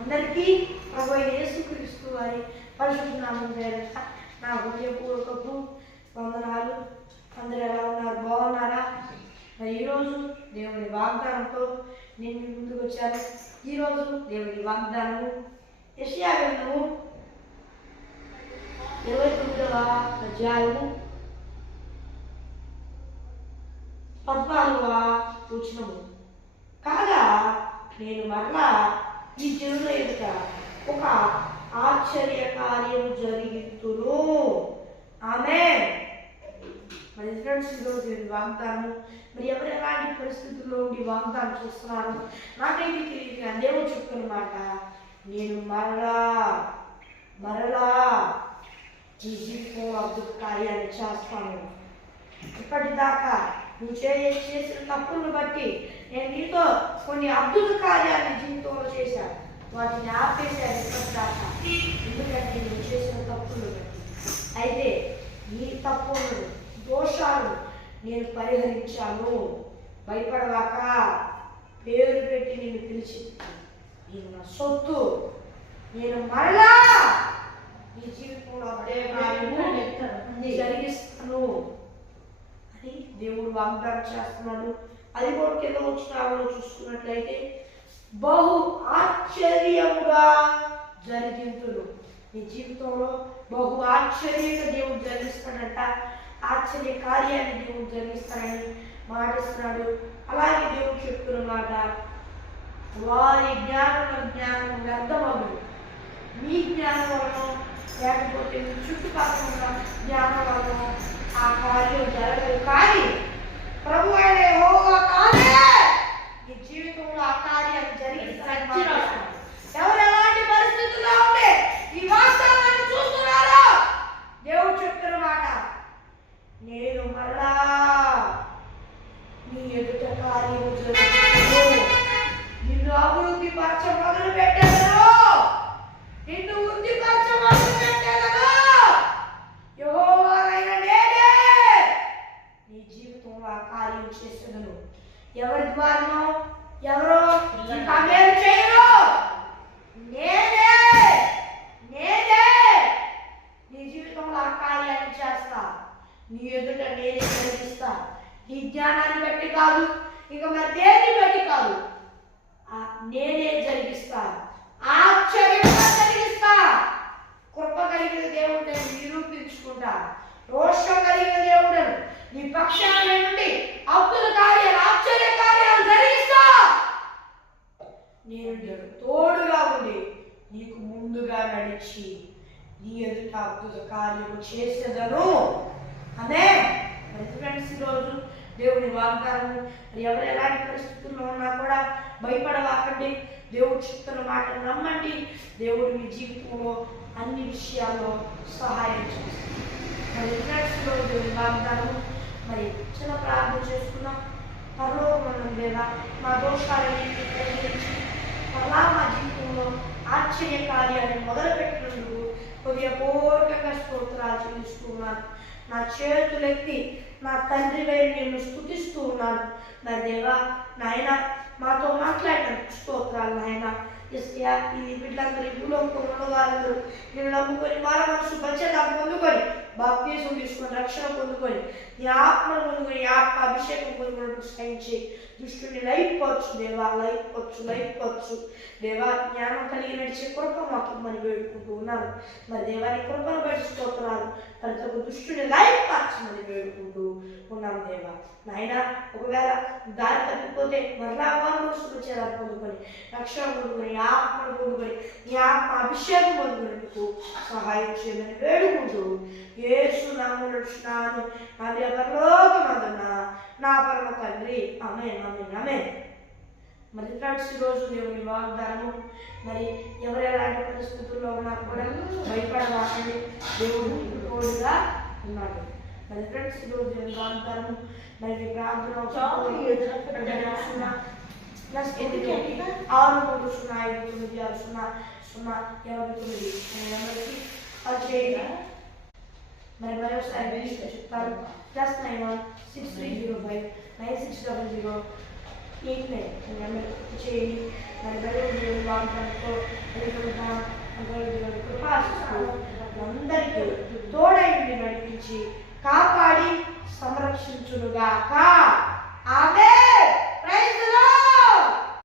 అందరికీ ప్రభు యేసుక్రీస్తు వారి పరిశుద్ధ పేరట నా హృదయపూర్వకపు వందనాలు. అందరూ ఎలా ఉన్నారు? బాగున్నారా? మరి ఈరోజు దేవుని వాగ్దానంతో నేను ముందుకు వచ్చాను. ఈరోజు దేవుని వాగ్దానము యెషయా గ్రంథము ఇరవై తొమ్మిదవ అధ్యాయము పద్నాలుగవ వచనము. కాగా నేను మరలా ఈ జనుల ఎదుట ఒక ఆశ్చర్య కార్యం జరిగితును. ఆమె మరి ఫ్రెండ్స్ ఈరోజు నేను వాగ్దానం మరి ఎవరు ఎలాంటి పరిస్థితుల్లో ఉండి వాగ్దానం చూస్తున్నారు? నాకైతే తెలియదు కానీ దేవుడు చెప్తున్న మాట నేను మరలా మరలా నీ జీవితంలో అద్భుత కార్యాన్ని చేస్తాను. ఇప్పటిదాకా నువ్వు చేసిన తప్పులను బట్టి నేను నీతో కొన్ని అద్భుత కార్యాలు నీ జీవితంలో చేశాను వాటిని ఆపేశాను ఇప్పటిదాకా ఎందుకంటే నువ్వు చేసిన తప్పులను బట్టి. అయితే నీ తప్పులను దోషాలు నేను పరిహరించాను. భయపడవాక పేరు పెట్టి నేను పిలిచి నేను నా సొత్తు. నేను మరలా నీ జీవితంలో అదే జరిగిస్తాను అని దేవుడు వాగ్దానం చేస్తున్నాడు. అది కూడా కింద వచ్చిన చూసుకున్నట్లయితే బహు ఆశ్చర్యముగా జరిగింతులు నీ జీవితంలో బహు ఆశ్చర్యంగా దేవుడు జరిగిస్తాడంట ఆశ్చర్య కార్యాన్ని దేవుడు జరిగిస్తాడని మాటిస్తున్నాడు. అలాగే దేవుడు చెప్తున్న మాట వారి జ్ఞానం జ్ఞానం వ్యర్థమవు మీ జ్ఞానం వలన లేకపోతే మీ చుట్టుపక్కల ఉన్న జ్ఞానం వలన ఆ కార్యం జరగదు. కానీ ప్రభు అయిన యెహోవా కాదే ద్వారానో ఎవరో? మేలు చేయరు. నేనే నేనే నీ జీవితంలో ఆ కార్యాన్ని చేస్తా. నీ ఎదుట నేనే జరిగిస్తా నీ జ్ఞానాన్ని బట్టి కాదు ఇక మరి దేన్ని బట్టి కాదు. నేనే జరిగిస్తా. ఆశ్చర్యంగా జరిగిస్తా కృప కలిగిన దేవుడు నేను నిరూపించుకుంటా రోషం కలిగిన దేవుడు నీ పక్షాన నుండి అద్భుత కార్యాలు ఆశ్చర్య కార్యాలు జరిగిస్తా నేను నీకు తోడుగా ఉండి నీకు ముందుగా నడిచి నీ ఎదుట అద్భుత కార్యము చేసేదను. అదే మరి ఫ్రెండ్స్ ఈరోజు దేవుని వాగ్దానము మరి ఎవరు ఎలాంటి పరిస్థితుల్లో ఉన్నా కూడా భయపడవాకండి. దేవుడు చెప్తున్న మాటలు నమ్మండి. దేవుడు మీ జీవితంలో అన్ని విషయాల్లో సహాయం చేస్తారు మరి ఫ్రెండ్స్లో దేవుని వాగ్దానము మరి చిన్న ప్రార్థన చేసుకున్నాం పరలోకం లేదా మా దోషాలని పరిగణించి పర్లా మా జీవితంలో ఆశ్చర్య కార్యాన్ని మొదలుపెట్టినందుకు కొద్దిగా పూర్వకంగా స్తోత్రాలు చెల్లిస్తున్నాను నా చేతులెత్తి నా తండ్రి వేరు నేను స్థుతిస్తూ ఉన్నాను. నా దేవా నాయన మాతో మాట్లాడిన స్తోత్రాలు నాయన. ఎస్యా ఇది బిడ్డలందరూ ఇంట్లో ఉన్న వారందరూ నేను నమ్ముకొని మార మనసు బచ్చగా పొందుకొని బాప్తీసం తీసుకొని రక్షణ పొందుకొని నీ ఆత్మ పొందుకొని ఆత్మ అభిషేకం పొందుకున్నట్టు సహించి దుష్టుని లైపొచ్చు దేవా లైపొచ్చు లైపొచ్చు దేవా జ్ఞానం కలిగి నడిచే కృప మాకు మరి వేడుకుంటూ ఉన్నాను. మరి దేవాని కృపను బట్టి స్తోత్రాలు. ప్రతి ఒక్క దుష్టుని మరి వేడుకుంటూ ఉన్నాను దేవా. నాయన ఒకవేళ దారి తప్పిపోతే మరలా వారు వచ్చేదాన్ని పొందుకొని రక్షణ పొందుకొని ఆత్మను పొందుకొని నీ ఆత్మ అభిషేకం పొందుకునేందుకు సహాయం చేయమని వేడుకుంటూ ఏసు నామములో నడుచున్నాను నా పరలోకమందున నా పరమ తండ్రి. ఆమె ఆమె ఆమె మరి ఫ్రెండ్స్ ఈరోజు దేవుని వాగ్దానము మరి ఎవరు ఎలాంటి పరిస్థితుల్లో ఉన్నా కూడా భయపడవాలని దేవుడు మీకు తోడుగా ఉన్నాడు. ఈరోజు దేవుని వాగ్దానము మరి మీ ప్రార్థన సున్నా ప్లస్ ఎందుకే ఆరు మూడు సున్నా ఐదు తొమ్మిది ఆరు సున్నా సున్నా ఇరవై తొమ్మిది అనే నెంబర్కి కాల్ చేయండి మరి మరొకసారి చెప్తారు plus nine one six three zero five nine six double zero ఏంటి చేయండి మరి వాగ్దానంతో కృపాశిస్తూ అందరికీ తోడైండి నడిపించి కాపాడి సంరక్షించునుగాక.